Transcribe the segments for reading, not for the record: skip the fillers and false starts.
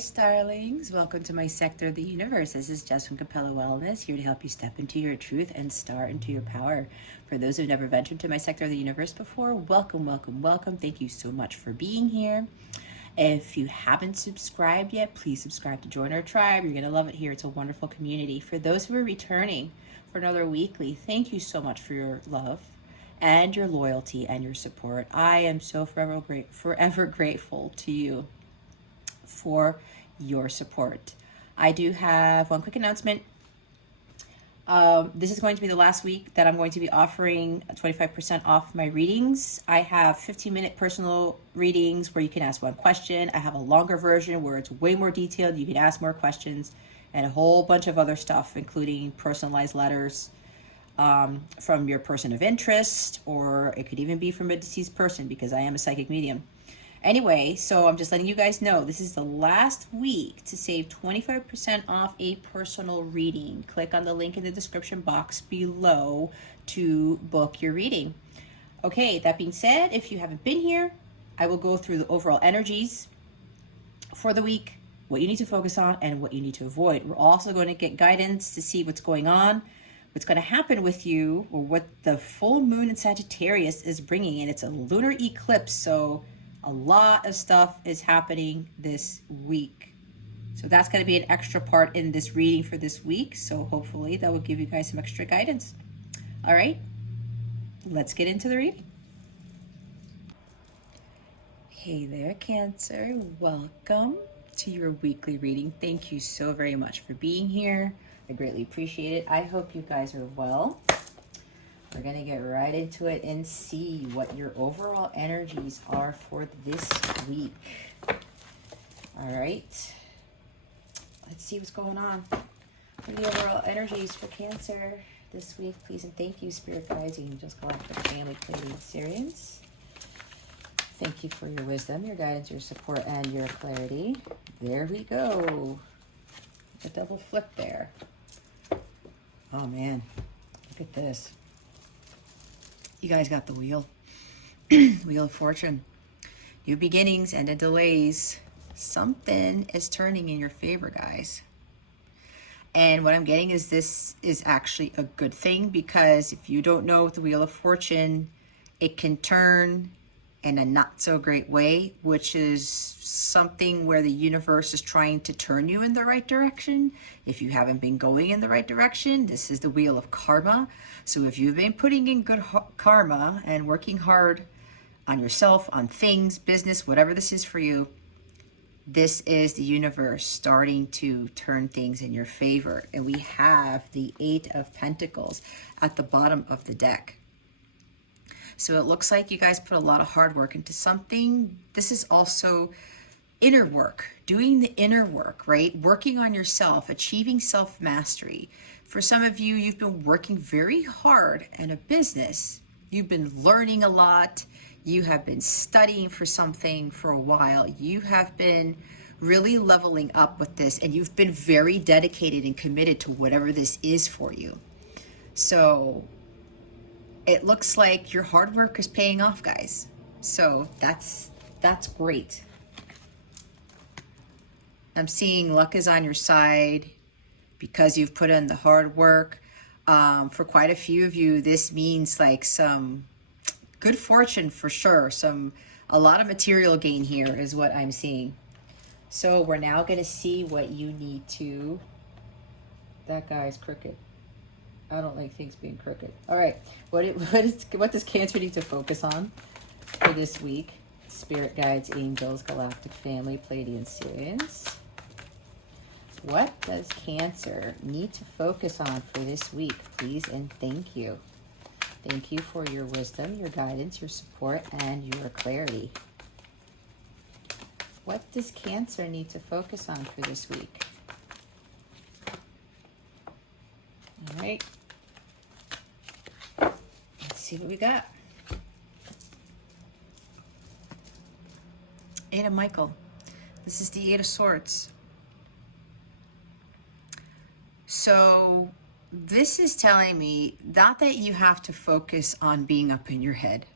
Nice darlings, welcome to my sector of the universe. This is Jess from Capella Wellness, here to help you step into your truth and start into your power. For those who've never ventured to my sector of the universe before, welcome, welcome, welcome. Thank you so much for being here. If you haven't subscribed yet, please subscribe to join our tribe. You're going to love it here. It's a wonderful community. For those who are returning for another weekly, thank you so much for your love and your loyalty and your support. I am so forever grateful to you for your support. I do have one quick announcement. This is going to be the last week that I'm going to be offering 25% off my readings. I have 15-minute personal readings where you can ask one question. I have a longer version where it's way more detailed. You can ask more questions and a whole bunch of other stuff, including personalized letters from your person of interest, or it could even be from a deceased person because I am a psychic medium. Anyway, so I'm just letting you guys know this is the last week to save 25% off a personal reading. Click on the link in the description box below to book your reading. Okay, that being said, if you haven't been here, I will go through the overall energies for the week, what you need to focus on, and what you need to avoid. We're also going to get guidance to see what's going on, what's going to happen with you, or what the full moon in Sagittarius is bringing in. It's a lunar eclipse, so a lot of stuff is happening this week. So that's going to be an extra part in this reading for this week. So hopefully that will give you guys some extra guidance. All right, let's get into the reading. Hey there, Cancer. Welcome to your weekly reading. Thank you so very much for being here. I greatly appreciate it. I hope you guys are well. We're going to get right into it and see what your overall energies are for this week. All right. Let's see what's going on. What are the overall energies for Cancer this week, please? And thank you, Spirit Guides, Angels, Galactic Family, Pleiadian, Sirians. Thank you for your wisdom, your guidance, your support, and your clarity. There we go. A double flip there. Oh, man. Look at this. You guys got the wheel. Wheel of Fortune. New beginnings and delays. Something is turning in your favor, guys. And what I'm getting is this is actually a good thing, because if you don't know the Wheel of Fortune, it can turn in a not so great way, which is something where the universe is trying to turn you in the right direction. If you haven't been going in the right direction, this is the Wheel of Karma. So if you've been putting in good karma and working hard on yourself, on things, business, whatever this is for you, this is the universe starting to turn things in your favor. And we have the Eight of Pentacles at the bottom of the deck. So it looks like you guys put a lot of hard work into something. This is also inner work, doing the inner work, right? Working on yourself, achieving self-mastery. For some of you, you've been working very hard in a business. You've been learning a lot. You have been studying for something for a while. You have been really leveling up with this, and you've been very dedicated and committed to whatever this is for you. So it looks like your hard work is paying off, guys. So that's great. I'm seeing luck is on your side because you've put in the hard work. For quite a few of you, this means like some good fortune for sure. A lot of material gain here is what I'm seeing. So we're now going to see what you need to. That guy's crooked. I don't like things being crooked. All right, what does Cancer need to focus on for this week? Spirit Guides, Angels, Galactic Family, Pleiadian, Sirians. What does Cancer need to focus on for this week, please? And thank you. Thank you for your wisdom, your guidance, your support, and your clarity. What does Cancer need to focus on for this week? All right. Let's see what we got. Eight of Michael. This is the Eight of Swords. So this is telling me not that you have to focus on being up in your head.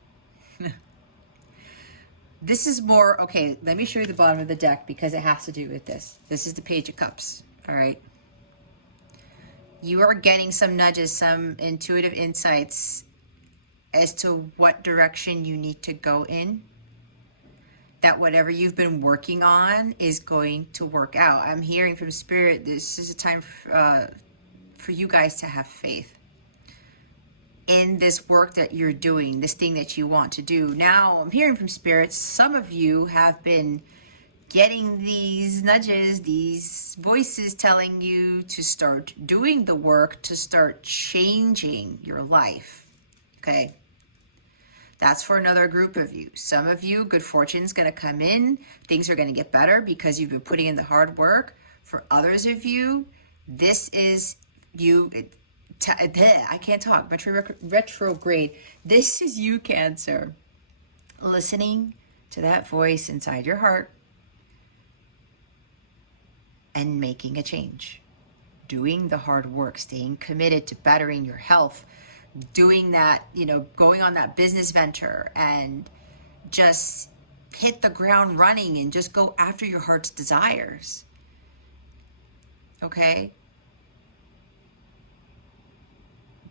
This is more, okay, let me show you the bottom of the deck because it has to do with this. This is the Page of Cups, all right? You are getting some nudges, some intuitive insights as to what direction you need to go in. That whatever you've been working on is going to work out. I'm hearing from Spirit, this is a time for you guys to have faith in this work that you're doing, this thing that you want to do. Now, I'm hearing from Spirit, some of you have been getting these nudges, these voices telling you to start doing the work, to start changing your life, okay? That's for another group of you. Some of you, good fortune's going to come in. Things are going to get better because you've been putting in the hard work. For others of you, this is you. I can't talk. Retrograde. This is you, Cancer. Listening to that voice inside your heart and making a change. Doing the hard work. Staying committed to bettering your health. Doing that, you know, going on that business venture and just hit the ground running and just go after your heart's desires. Okay?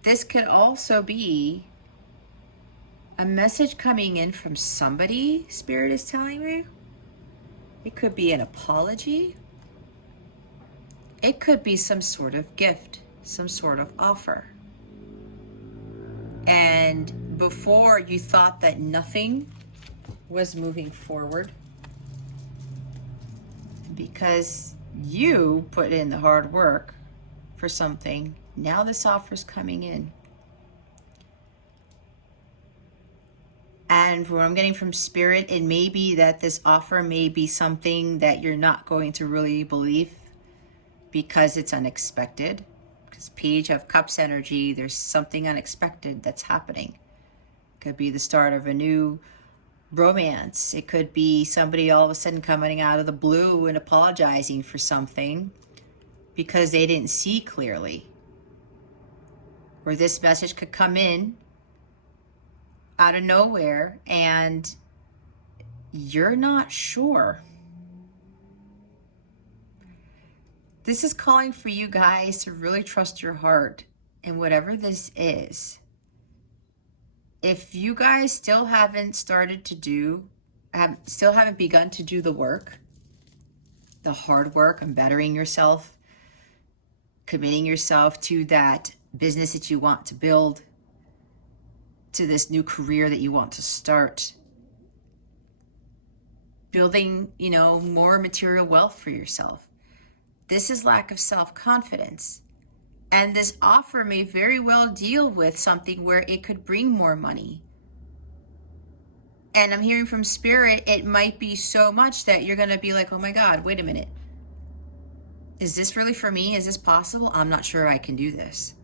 This could also be a message coming in from somebody, Spirit is telling me. It could be an apology. It could be some sort of gift, some sort of offer. And before you thought that nothing was moving forward because you put in the hard work for something, now this offer's coming in. And what I'm getting from Spirit, it may be that this offer may be something that you're not going to really believe because it's unexpected. Because Page of Cups energy, there's something unexpected that's happening. It could be the start of a new romance. It could be somebody all of a sudden coming out of the blue and apologizing for something because they didn't see clearly. Or this message could come in out of nowhere and you're not sure. This is calling for you guys to really trust your heart in whatever this is. If you guys still haven't started to do, still haven't begun to do the work, the hard work and bettering yourself, committing yourself to that business that you want to build, to this new career that you want to start, building, you know, more material wealth for yourself. This is lack of self-confidence. And this offer may very well deal with something where it could bring more money. And I'm hearing from Spirit, it might be so much that you're going to be like, oh my God, wait a minute. Is this really for me? Is this possible? I'm not sure I can do this.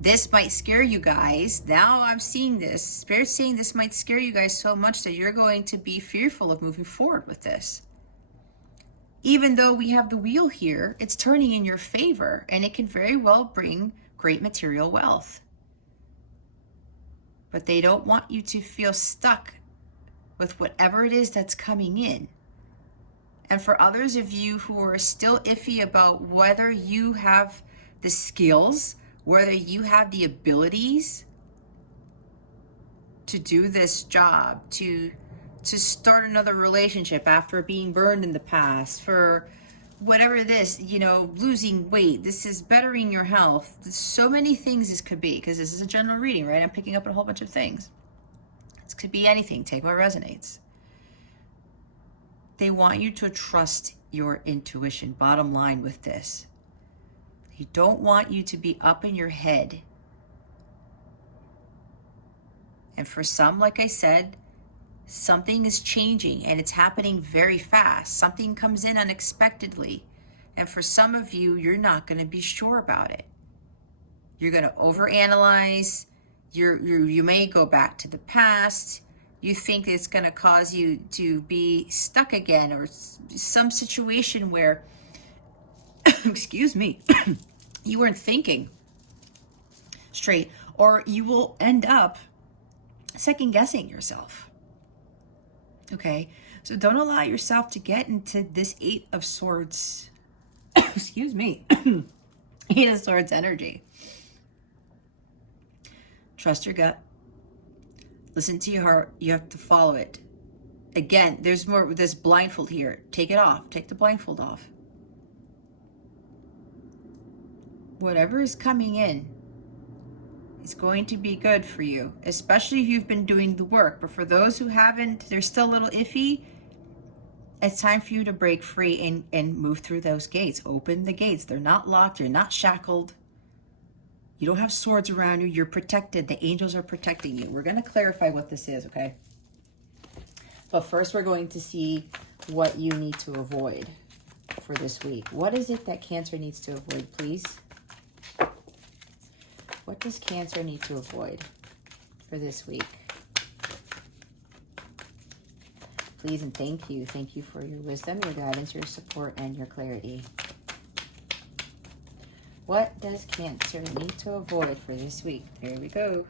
This might scare you guys. Now I'm seeing this. Spirit's saying this might scare you guys so much that you're going to be fearful of moving forward with this. Even though we have the wheel here, it's turning in your favor and it can very well bring great material wealth. But they don't want you to feel stuck with whatever it is that's coming in. And for others of you who are still iffy about whether you have the skills, whether you have the abilities to do this job, to start another relationship after being burned in the past, for whatever it is, you know, losing weight, this is bettering your health. There's so many things this could be, because this is a general reading, right? I'm picking up on a whole bunch of things. This could be anything. Take what resonates. They want you to trust your intuition, bottom line with this. They don't want you to be up in your head. And for some, like I said, something is changing and it's happening very fast. Something comes in unexpectedly. And for some of you, you're not going to be sure about it. You're going to overanalyze. You may go back to the past. You think it's going to cause you to be stuck again, or some situation where, excuse me, you weren't thinking straight, or you will end up second guessing yourself. Okay, so don't allow yourself to get into this Eight of Swords, excuse me, Eight of Swords energy. Trust your gut. Listen to your heart. You have to follow it. Again, there's more with this blindfold here. Take it off. Take the blindfold off. Whatever is coming in is going to be good for you, especially if you've been doing the work. But for those who haven't, they're still a little iffy. It's time for you to break free and move through those gates. Open the gates. They're not locked. You're not shackled. You don't have swords around you. You're protected. The angels are protecting you. We're going to clarify what this is, okay? But first, we're going to see what you need to avoid for this week. What is it that Cancer needs to avoid, please? What does Cancer need to avoid for this week? Please and thank you. Thank you for your wisdom, your guidance, your support, and your clarity. What does Cancer need to avoid for this week? Here we go.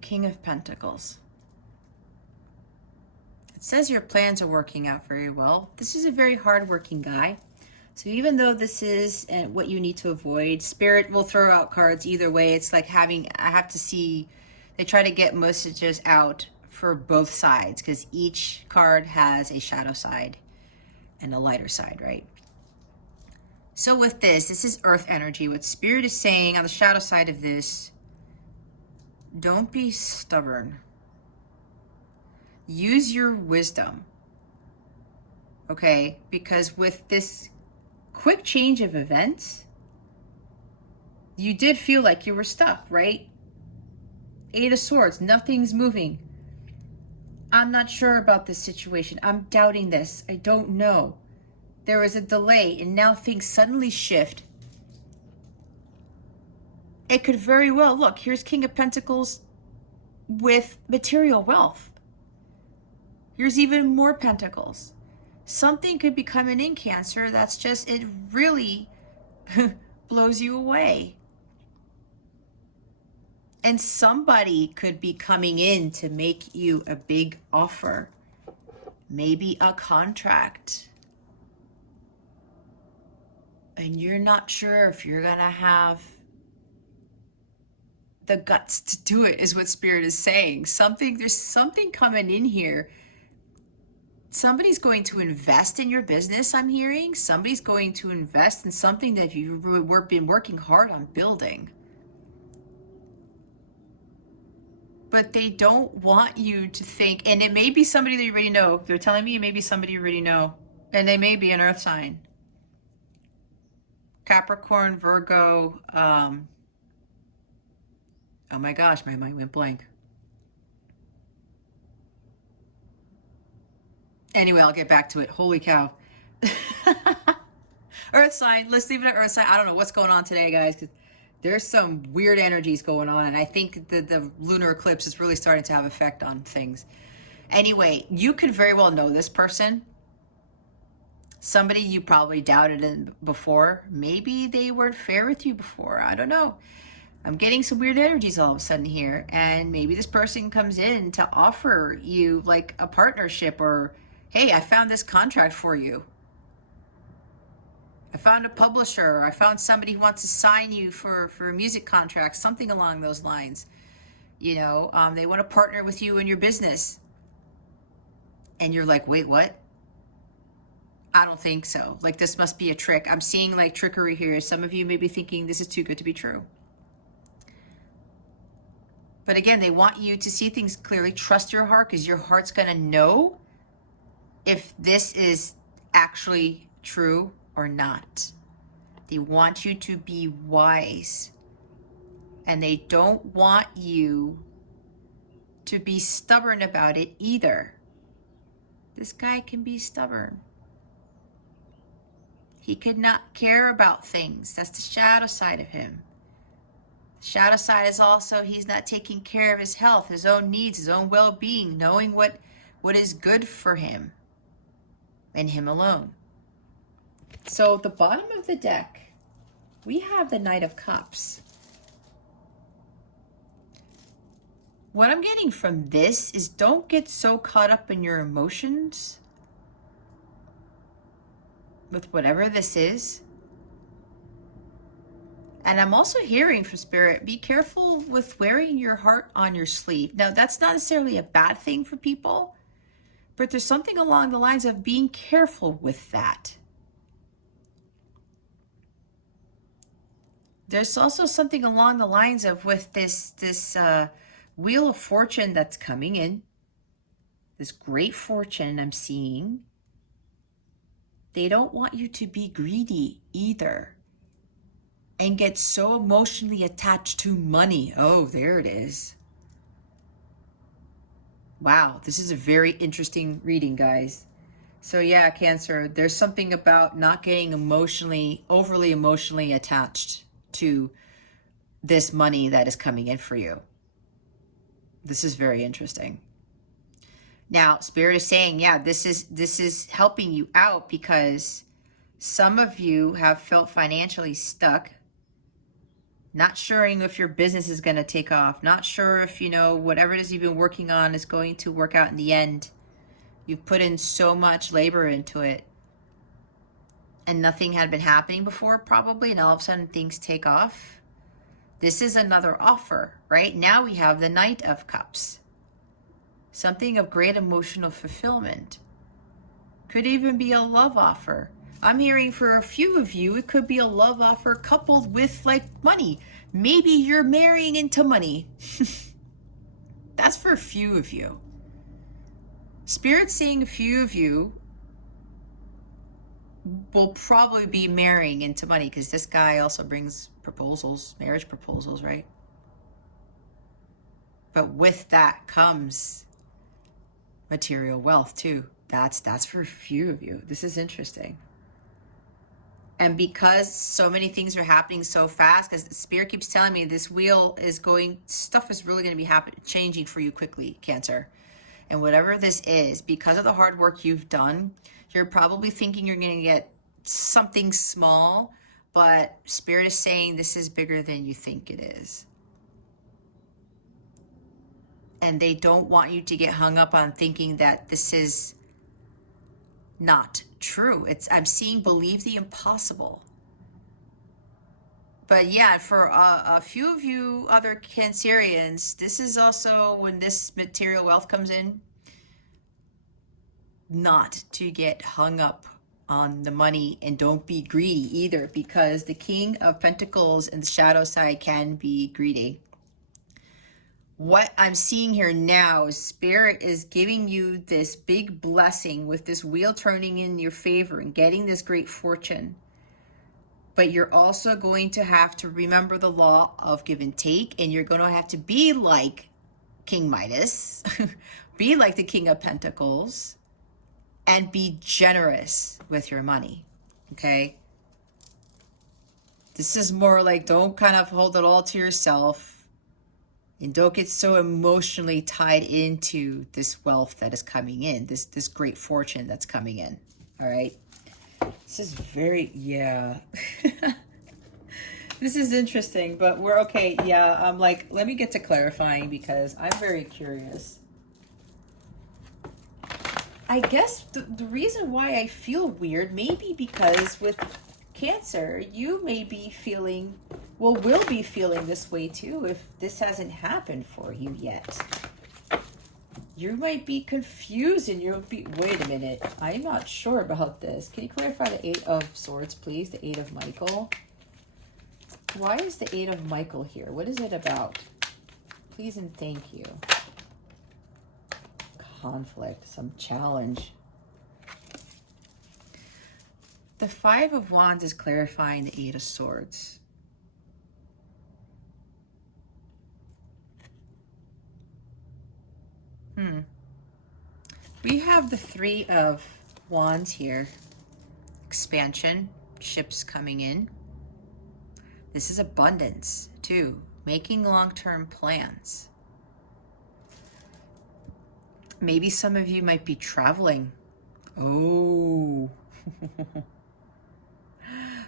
King of Pentacles. It says your plans are working out very well. This is a very hardworking guy. So even though this is what you need to avoid, Spirit will throw out cards either way. It's like I have to see, they try to get messages out for both sides because each card has a shadow side and a lighter side, right? So with this is Earth energy. What Spirit is saying on the shadow side of this, don't be stubborn. Use your wisdom, okay? Because with this quick change of events, you did feel like you were stuck, right? Eight of Swords, nothing's moving. I'm not sure about this situation. I'm doubting this. I don't know. There was a delay and now things suddenly shift. It could very well, look, here's King of Pentacles with material wealth. Here's even more Pentacles. Something could be coming in, Cancer, that's just, it really blows you away. And somebody could be coming in to make you a big offer. Maybe a contract. And you're not sure if you're gonna have the guts to do it, is what Spirit is saying. There's something coming in here. Somebody's going to invest in your business, I'm hearing. Somebody's going to invest in something that you've been working hard on building. But they don't want you to think, and it may be somebody that you already know. They're telling me it may be somebody you already know. And they may be an earth sign. Capricorn, Virgo, oh my gosh, my mind went blank. Anyway, I'll get back to it. Holy cow. Earth sign. Let's leave it at Earth sign. I don't know what's going on today, guys, because there's some weird energies going on, and I think the lunar eclipse is really starting to have effect on things. Anyway, you could very well know this person. Somebody you probably doubted before. Maybe they weren't fair with you before. I don't know. I'm getting some weird energies all of a sudden here, and maybe this person comes in to offer you like a partnership, or hey, I found this contract for you. I found a publisher, or I found somebody who wants to sign you for a music contract, something along those lines. You know, they want to partner with you in your business. And you're like, wait, what? I don't think so. Like, this must be a trick. I'm seeing like trickery here. Some of you may be thinking this is too good to be true. But again, they want you to see things clearly. Trust your heart, because your heart's going to know if this is actually true or not. They want you to be wise. And they don't want you to be stubborn about it either. This guy can be stubborn. He could not care about things. That's the shadow side of him. The shadow side is also he's not taking care of his health, his own needs, his own well-being, knowing what is good for him and him alone. So the bottom of the deck, we have the Knight of Cups. what I'm getting from this is don't get so caught up in your emotions with whatever this is. And I'm also hearing from Spirit, be careful with wearing your heart on your sleeve. Now, that's not necessarily a bad thing for people, but there's something along the lines of being careful with that. There's also something along the lines of with this wheel of fortune that's coming in, this great fortune I'm seeing. They don't want you to be greedy either and get so emotionally attached to money. Oh, there it is. Wow, this is a very interesting reading, guys. So yeah, Cancer, there's something about not getting overly emotionally attached to this money that is coming in for you. This is very interesting. Now, Spirit is saying, yeah, this is helping you out because some of you have felt financially stuck, not sure if your business is going to take off, not sure if, whatever it is you've been working on is going to work out in the end. You've put in so much labor into it and nothing had been happening before probably, and all of a sudden things take off. This is another offer, right? Now we have the Knight of Cups. Something of great emotional fulfillment. Could even be a love offer. I'm hearing for a few of you, it could be a love offer coupled with like money. Maybe you're marrying into money. That's for a few of you. Spirit's saying a few of you will probably be marrying into money because this guy also brings proposals, marriage proposals, right? But with that comes material wealth too. That's for a few of you. This is interesting. And because so many things are happening so fast, because Spirit keeps telling me this wheel is stuff is really going to be changing for you quickly, Cancer. And whatever this is, because of the hard work you've done, you're probably thinking you're going to get something small, but Spirit is saying this is bigger than you think it is. And they don't want you to get hung up on thinking that this is not true. I'm seeing believe the impossible. But yeah, for a few of you other Cancerians, this is also when this material wealth comes in, not to get hung up on the money, and don't be greedy either, because the King of Pentacles and the shadow side can be greedy. What I'm seeing here now is Spirit is giving you this big blessing with this wheel turning in your favor and getting this great fortune. But you're also going to have to remember the law of give and take, and you're going to have to be like King Midas, be like the King of Pentacles, and be generous with your money, okay? This is more like don't kind of hold it all to yourself. And don't get so emotionally tied into this wealth that is coming in, this great fortune that's coming in, all right? This is very, yeah. This is interesting, but we're okay. Yeah, I'm like, let me get to clarifying because I'm very curious. I guess the reason why I feel weird, maybe because with Cancer, you may be feeling, will be feeling this way too if this hasn't happened for you yet. You might be confused and you'll be, wait a minute, I'm not sure about this. Can you clarify the Eight of Swords, please? The Eight of Michael. Why is the Eight of Michael here? What is it about? Please and thank you. Conflict, some challenge. The Five of Wands is clarifying the Eight of Swords. We have the Three of Wands here. Expansion, ships coming in. This is abundance too, making long-term plans. Maybe some of you might be traveling. Oh,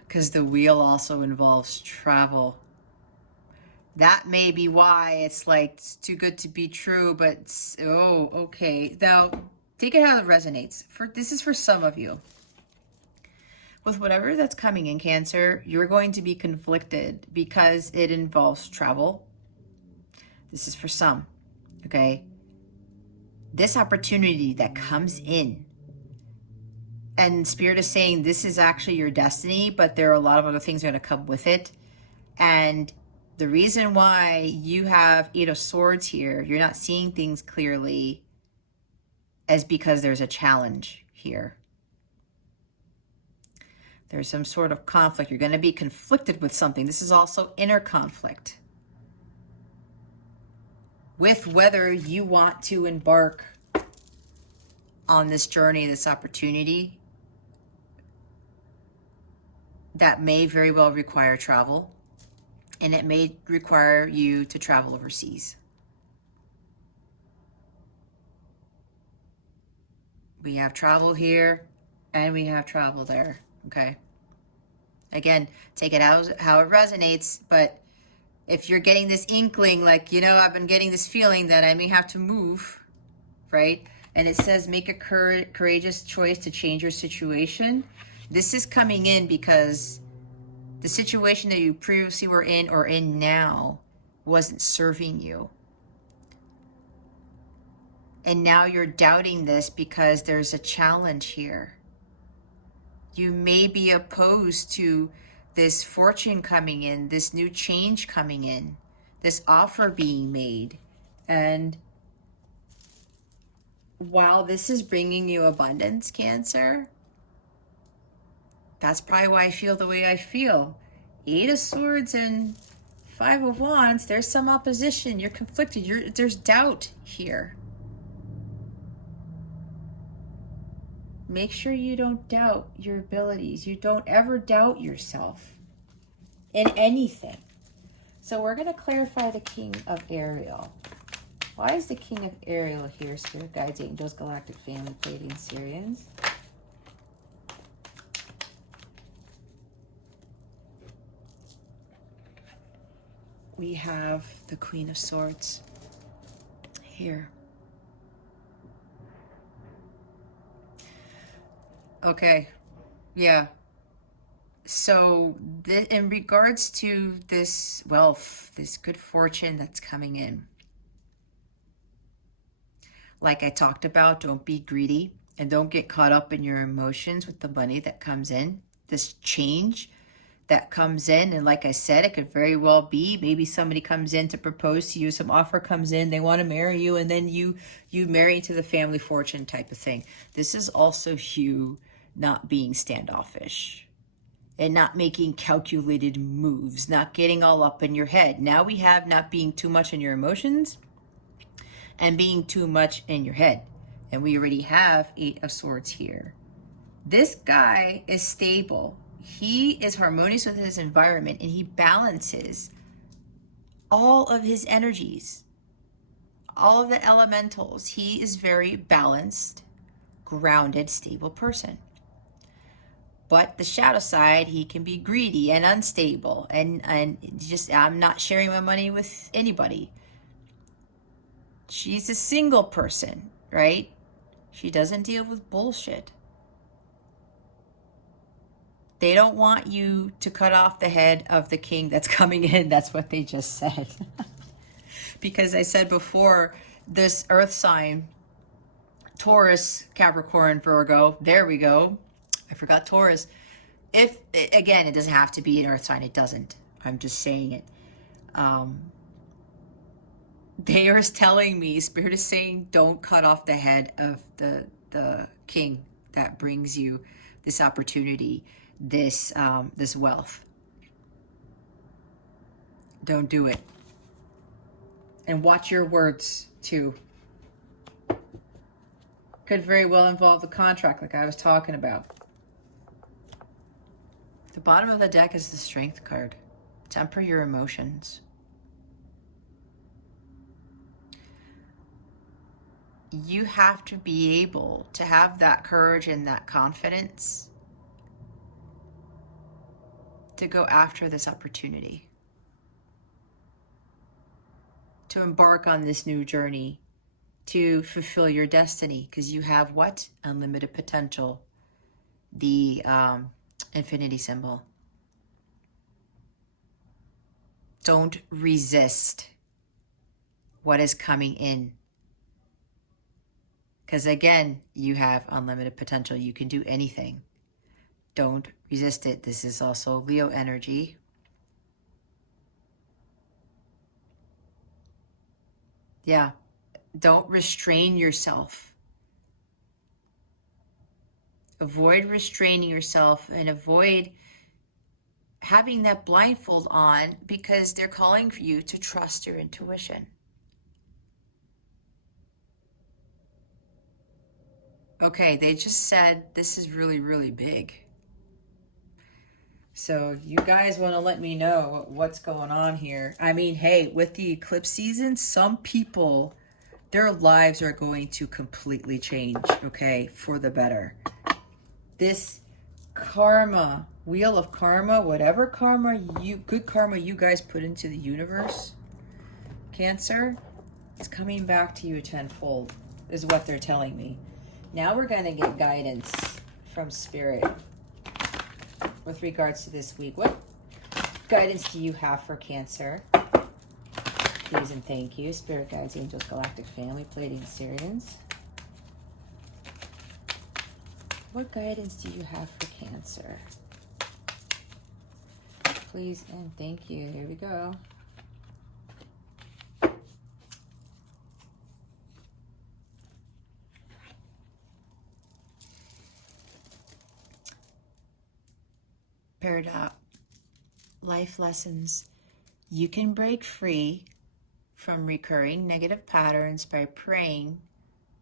because the wheel also involves travel. That may be why it's like it's too good to be true, but oh, okay. Now, take it how it resonates. This is for some of you. With whatever that's coming in, Cancer, you're going to be conflicted because it involves travel. This is for some, okay? This opportunity that comes in, and Spirit is saying this is actually your destiny, but there are a lot of other things that are going to come with it. And the reason why you have Eight of Swords here, you're not seeing things clearly, is because there's a challenge here. There's some sort of conflict. You're going to be conflicted with something. This is also inner conflict with whether you want to embark on this journey, this opportunity that may very well require travel, and it may require you to travel overseas. We have travel here and we have travel there, okay? Again, take it how it resonates, but if you're getting this inkling, like, you know, I've been getting this feeling that I may have to move, right? And it says make a courageous choice to change your situation. This is coming in because the situation that you previously were in or in now wasn't serving you. And now you're doubting this because there's a challenge here. You may be opposed to this fortune coming in, this new change coming in, this offer being made. And while this is bringing you abundance, Cancer, that's probably why I feel the way I feel. Eight of Swords and Five of Wands, there's some opposition. You're conflicted. There's doubt here. Make sure you don't doubt your abilities. You don't ever doubt yourself in anything. So we're going to clarify the King of Ariel. Why is the King of Ariel here? Spirit guides, angels, galactic family, Pleiadian, Sirians. We have the Queen of Swords here. Okay, yeah. So in regards to this wealth, this good fortune that's coming in, like I talked about, don't be greedy and don't get caught up in your emotions with the money that comes in, this change that comes in. And like I said, it could very well be maybe somebody comes in to propose to you, some offer comes in, they want to marry you, and then you marry into the family fortune type of thing. This is also you not being standoffish and not making calculated moves, not getting all up in your head. Now we have not being too much in your emotions and being too much in your head. And we already have Eight of Swords here. This guy is stable. He is harmonious with his environment and he balances all of his energies, all of the elementals. He is very balanced, grounded, stable person. But the shadow side, he can be greedy and unstable and just, I'm not sharing my money with anybody. She's a single person, right? She doesn't deal with bullshit. They don't want you to cut off the head of the king that's coming in. That's what they just said. Because I said before, this earth sign, Taurus, Capricorn, Virgo, there we go. I forgot Taurus. If, again, it doesn't have to be an earth sign. It doesn't. I'm just saying it. They are telling me, Spirit is saying, don't cut off the head of the king that brings you this opportunity, this wealth. Don't do it. And watch your words too. Could very well involve the contract like I was talking about. The bottom of the deck is the Strength card. Temper your emotions. You have to be able to have that courage and that confidence to go after this opportunity. to embark on this new journey, to fulfill your destiny, because you have what? Unlimited potential. The infinity symbol. Don't resist what is coming in. Because again, you have unlimited potential. You can do anything. Don't resist it. This is also Leo energy. Yeah. Don't restrain yourself. Avoid restraining yourself and avoid having that blindfold on, because they're calling for you to trust your intuition. Okay, they just said this is really, really big. So you guys want to let me know what's going on here. I mean, hey, with the eclipse season, some people, their lives are going to completely change, okay, for the better. This karma, wheel of karma, whatever karma good karma you guys put into the universe, Cancer, it's coming back to you tenfold, is what they're telling me. Now we're going to get guidance from Spirit with regards to this week. What guidance do you have for Cancer? Please and thank you. Spirit guides, angels, galactic family, Pleiadian, Sirians. What guidance do you have for Cancer? Please and thank you. Here we go. Paradox. Life lessons. You can break free from recurring negative patterns by praying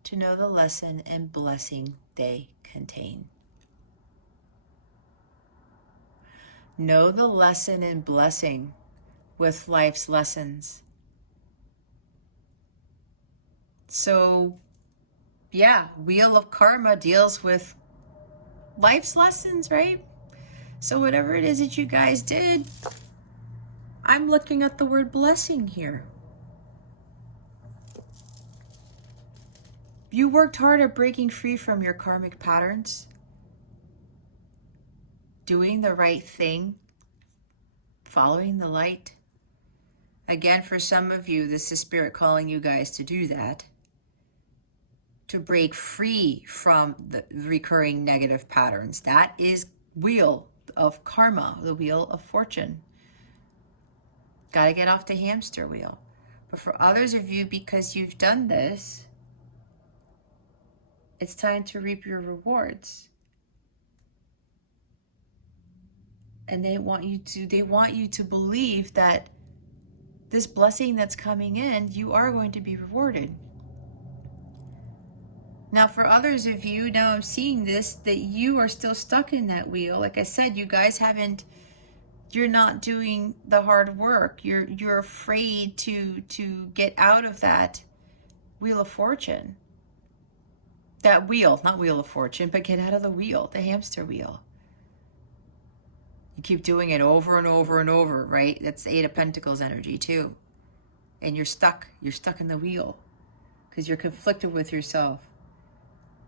to know the lesson and blessing they contain. Know the lesson and blessing with life's lessons. So, yeah, Wheel of Karma deals with life's lessons, right? So whatever it is that you guys did, I'm looking at the word blessing here. You worked hard at breaking free from your karmic patterns, doing the right thing, following the light. Again, for some of you, this is Spirit calling you guys to do that, to break free from the recurring negative patterns. That is Wheel of Karma, the Wheel of Fortune. Got to get off the hamster wheel. But for others of you, because you've done this, it's time to reap your rewards. And they want you to believe that this blessing that's coming in, you are going to be rewarded. Now, for others of you, now I'm seeing this, that you are still stuck in that wheel. Like I said, you guys you're not doing the hard work. You're afraid to get out of that Wheel of Fortune. That wheel, not Wheel of Fortune, but get out of the wheel, the hamster wheel. You keep doing it over and over and over, right? That's the Eight of Pentacles energy too. And you're stuck in the wheel because you're conflicted with yourself.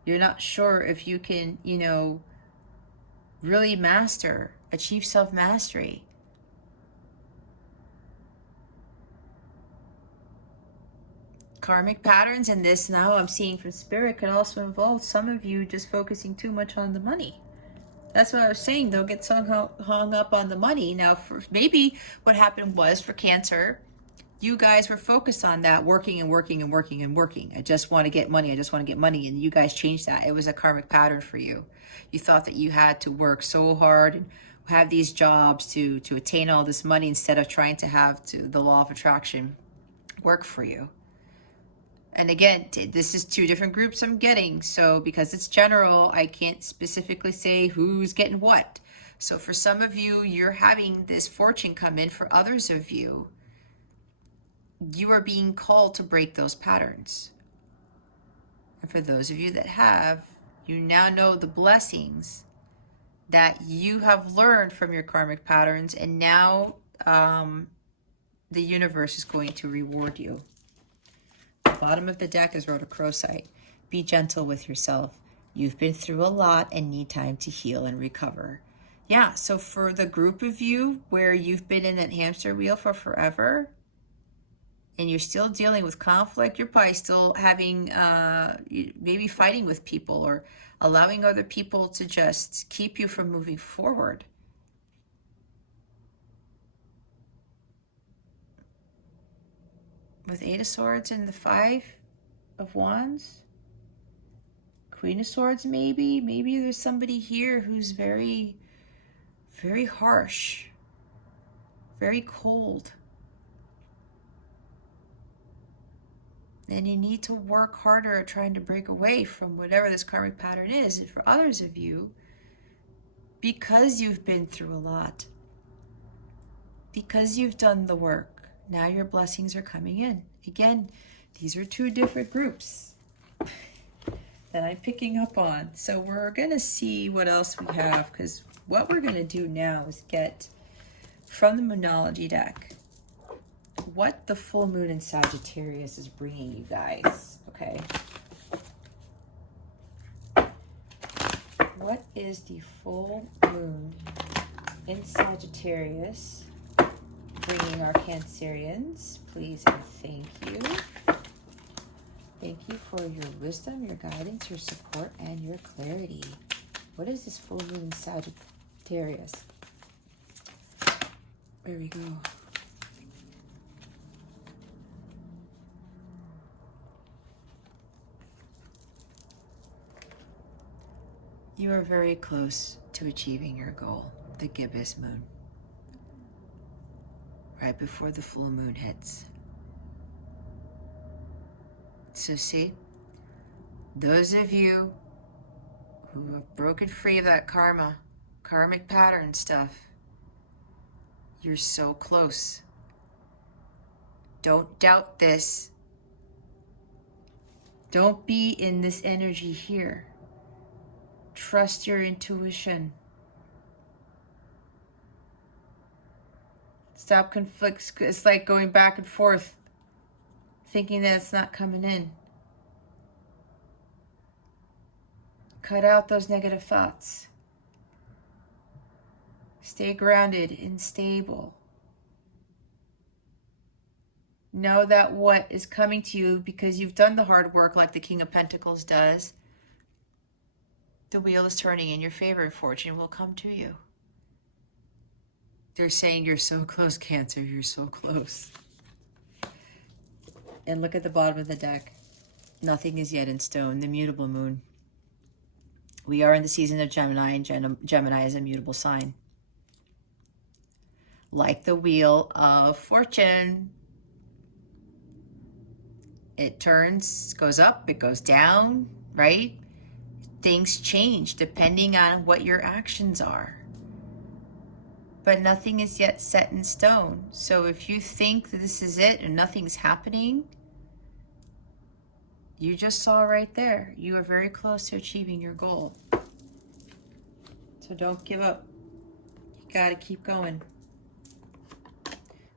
You're not sure if you can, really achieve self-mastery. Karmic patterns, and this now I'm seeing from Spirit could also involve some of you just focusing too much on the money. That's what I was saying. Don't get so hung up on the money. Now, maybe what happened was for Cancer, you guys were focused on that, working and working and working and working. I just want to get money. I just want to get money. And you guys changed that. It was a karmic pattern for you. You thought that you had to work so hard and have these jobs to attain all this money instead of trying to have the law of attraction work for you. And again, this is two different groups I'm getting. So because it's general, I can't specifically say who's getting what. So for some of you, you're having this fortune come in. For others of you, you are being called to break those patterns. And for those of you that have, you now know the blessings that you have learned from your karmic patterns. And now the universe is going to reward you. The bottom of the deck is rhodochrosite. Be gentle with yourself. You've been through a lot and need time to heal and recover. Yeah, so for the group of you where you've been in that hamster wheel for forever and you're still dealing with conflict, you're probably still having, maybe fighting with people or allowing other people to just keep you from moving forward. With 8 of Swords and the 5 of Wands, Queen of Swords, maybe there's somebody here who's very, very harsh, very cold. And you need to work harder at trying to break away from whatever this karmic pattern is. And for others of you, because you've been through a lot, because you've done the work, now your blessings are coming in. Again, these are 2 different groups that I'm picking up on. So we're going to see what else we have, because what we're going to do now is get from the Moonology deck what the full moon in Sagittarius is bringing you guys, okay? What is the full moon in Sagittarius bringing our Cancerians? Please and thank you. Thank you for your wisdom, your guidance, your support, and your clarity. What is this full moon in Sagittarius? There we go. You are very close to achieving your goal, the gibbous moon, right before the full moon hits. So see, those of you who have broken free of that karmic pattern stuff, you're so close. Don't doubt this. Don't be in this energy here. Trust your intuition. Stop conflicts. It's like going back and forth, thinking that it's not coming in. Cut out those negative thoughts. Stay grounded and stable. Know that what is coming to you, because you've done the hard work like the King of Pentacles does, the wheel is turning in your favor. Fortune will come to you. They're saying you're so close, Cancer. You're so close. And look at the bottom of the deck. Nothing is yet in stone. The mutable moon. We are in the season of Gemini, and Gemini is a mutable sign. Like the wheel of fortune. It turns, goes up, it goes down, right? Things change depending on what your actions are. But nothing is yet set in stone. So if you think that this is it and nothing's happening, you just saw right there. You are very close to achieving your goal. So don't give up. You gotta keep going.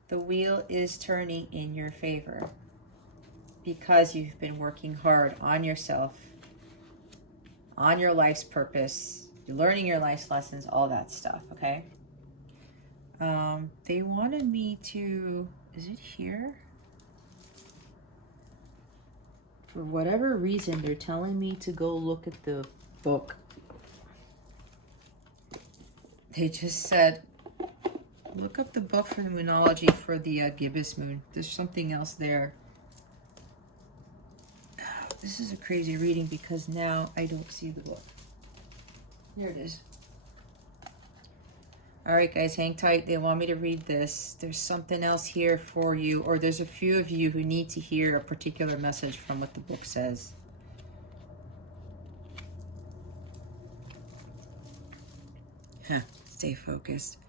The wheel is turning in your favor because you've been working hard on yourself, on your life's purpose, you're learning your life's lessons, all that stuff, okay? They wanted me to, is it here? For whatever reason, they're telling me to go look at the book. They just said, look up the book for the Moonology for the gibbous moon. There's something else there. This is a crazy reading because now I don't see the book. There it is. All right, guys, hang tight. They want me to read this. There's something else here for you, or there's a few of you who need to hear a particular message from what the book says. Stay focused.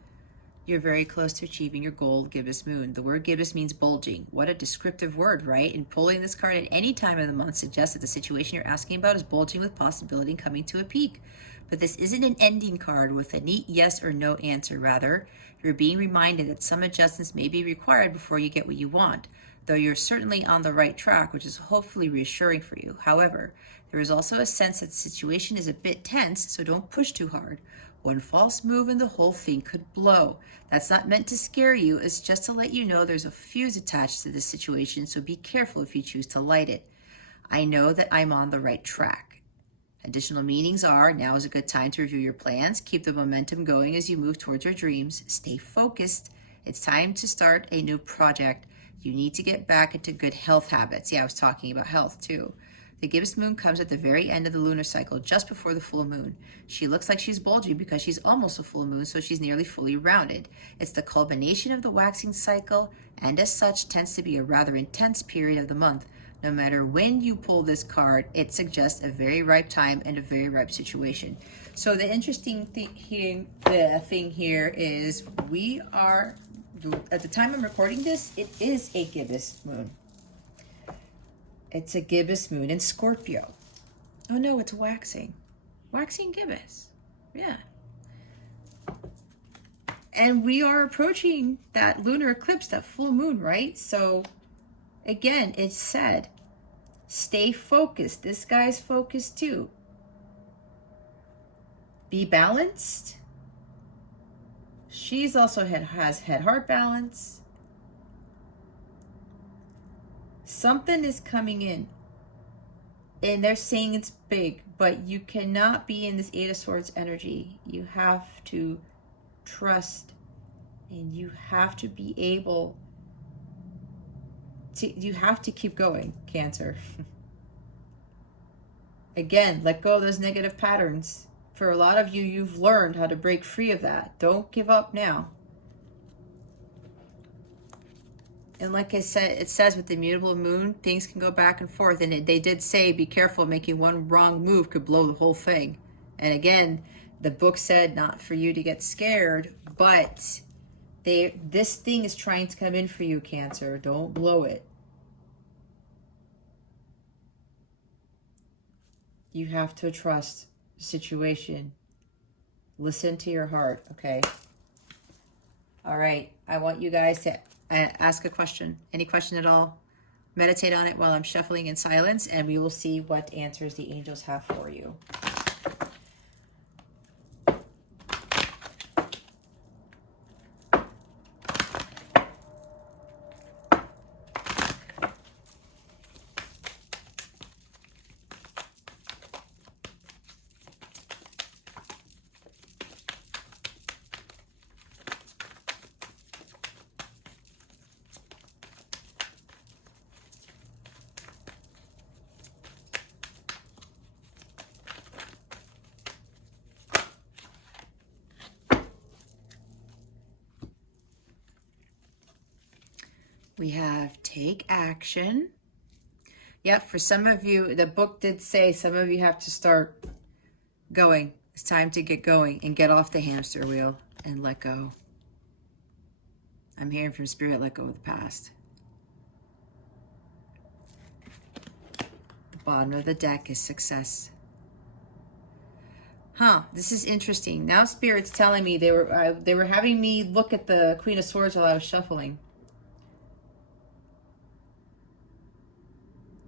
You're very close to achieving your goal, gibbous moon. The word gibbous means bulging. What a descriptive word, right? And pulling this card at any time of the month suggests that the situation you're asking about is bulging with possibility and coming to a peak. But this isn't an ending card with a neat yes or no answer. Rather, you're being reminded that some adjustments may be required before you get what you want, though you're certainly on the right track, which is hopefully reassuring for you. However, there is also a sense that the situation is a bit tense, so don't push too hard. One false move and the whole thing could blow. That's not meant to scare you, it's just to let you know there's a fuse attached to this situation, so be careful if you choose to light it. I know that I'm on the right track. Additional meanings are, now is a good time to review your plans, keep the momentum going as you move towards your dreams, stay focused. It's time to start a new project. You need to get back into good health habits. Yeah, I was talking about health too. The gibbous moon comes at the very end of the lunar cycle, just before the full moon. She looks like she's bulging because she's almost a full moon, so she's nearly fully rounded. It's the culmination of the waxing cycle, and as such tends to be a rather intense period of the month. No matter when you pull this card, it suggests a very ripe time and a very ripe situation. So the interesting thing here is we are, at the time I'm recording this, it is a gibbous moon. It's a gibbous moon in Scorpio. Oh no, it's waxing. Waxing gibbous. Yeah. And we are approaching that lunar eclipse, that full moon, right? So again, it's said, stay focused. This guy's focused too. Be balanced. She's also has head-heart balance. Something is coming in, and they're saying it's big, but you cannot be in this Eight of Swords energy. You have to trust, and you have to be able to, you have to keep going, Cancer. Again, let go of those negative patterns. For a lot of you, you've learned how to break free of that. Don't give up now. And like I said, it says with the mutable moon, things can go back and forth. And they did say, be careful, making one wrong move could blow the whole thing. And again, the book said not for you to get scared, but this thing is trying to come in for you, Cancer. Don't blow it. You have to trust the situation. Listen to your heart, okay? All right, I want you guys to ask a question, any question at all. Meditate on it while I'm shuffling in silence, and we will see what answers the angels have for you. We have take action. Yep, for some of you, the book did say some of you have to start going. It's time to get going and get off the hamster wheel and let go. I'm hearing from Spirit, let go of the past. The bottom of the deck is success. This is interesting. Now Spirit's telling me they were having me look at the Queen of Swords while I was shuffling.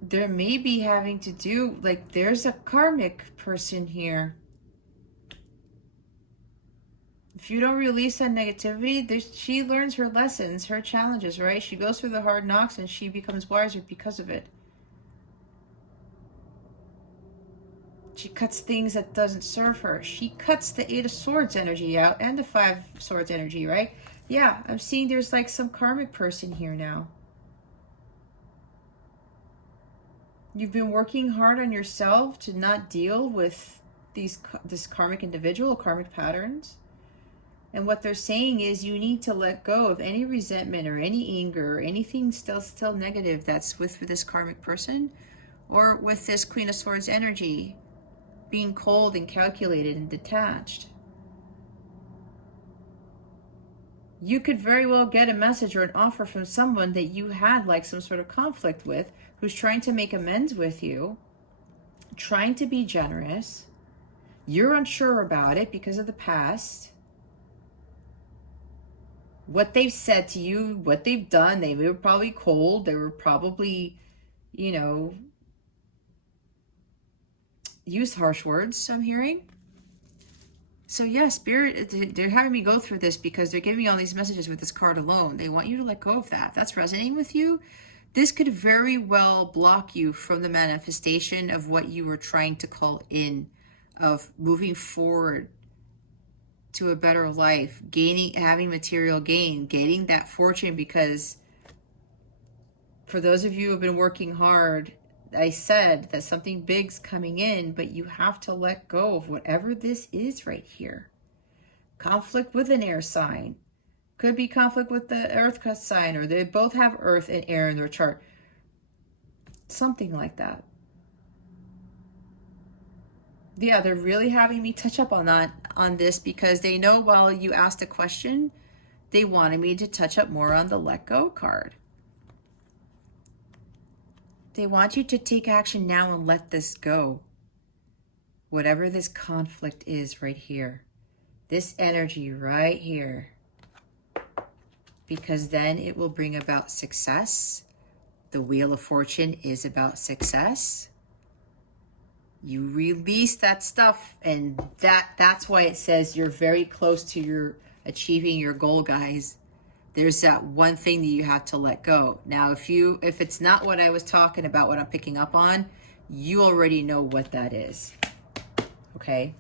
There may be having to do, like, there's a karmic person here. If you don't release that negativity, she learns her lessons, her challenges, right? She goes through the hard knocks and she becomes wiser because of it. She cuts things that doesn't serve her. She cuts the Eight of Swords energy out and the Five of Swords energy, right? Yeah, I'm seeing there's like some karmic person here now. You've been working hard on yourself to not deal with this karmic individual, karmic patterns. And what they're saying is you need to let go of any resentment or any anger or anything still negative that's with this karmic person or with this Queen of Swords energy, being cold and calculated and detached. You could very well get a message or an offer from someone that you had like some sort of conflict with, who's trying to make amends with you, trying to be generous. You're unsure about it because of the past. What they've said to you, what they've done, they were probably cold. They were probably, you know, used harsh words, I'm hearing. So yeah, Spirit, they're having me go through this because they're giving me all these messages with this card alone. They want you to let go of that. If that's resonating with you, this could very well block you from the manifestation of what you were trying to call in, of moving forward to a better life, having material gain, gaining that fortune. Because for those of you who have been working hard, I said that something big's coming in, but you have to let go of whatever this is right here. Conflict with an air sign. Could be conflict with the earth sign, or they both have earth and air in their chart. Something like that. Yeah, they're really having me touch up on this because they know while you asked a question, they wanted me to touch up more on the let go card. They want you to take action now and let this go. Whatever this conflict is right here. This energy right here. Because then it will bring about success. The Wheel of Fortune is about success. You release that stuff, and that's why it says you're very close to your achieving your goal, guys. There's that one thing that you have to let go. Now, if it's not what I was talking about, what I'm picking up on, you already know what that is. Okay?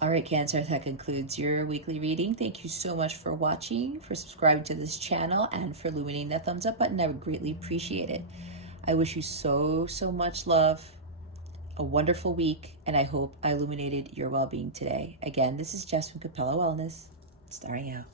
All right, Cancer, that concludes your weekly reading. Thank you so much for watching, for subscribing to this channel, and for illuminating that thumbs up button. I would greatly appreciate it. I wish you so much love, a wonderful week, and I hope I illuminated your well-being today. Again, this is Jess from Capella Wellness, starting out.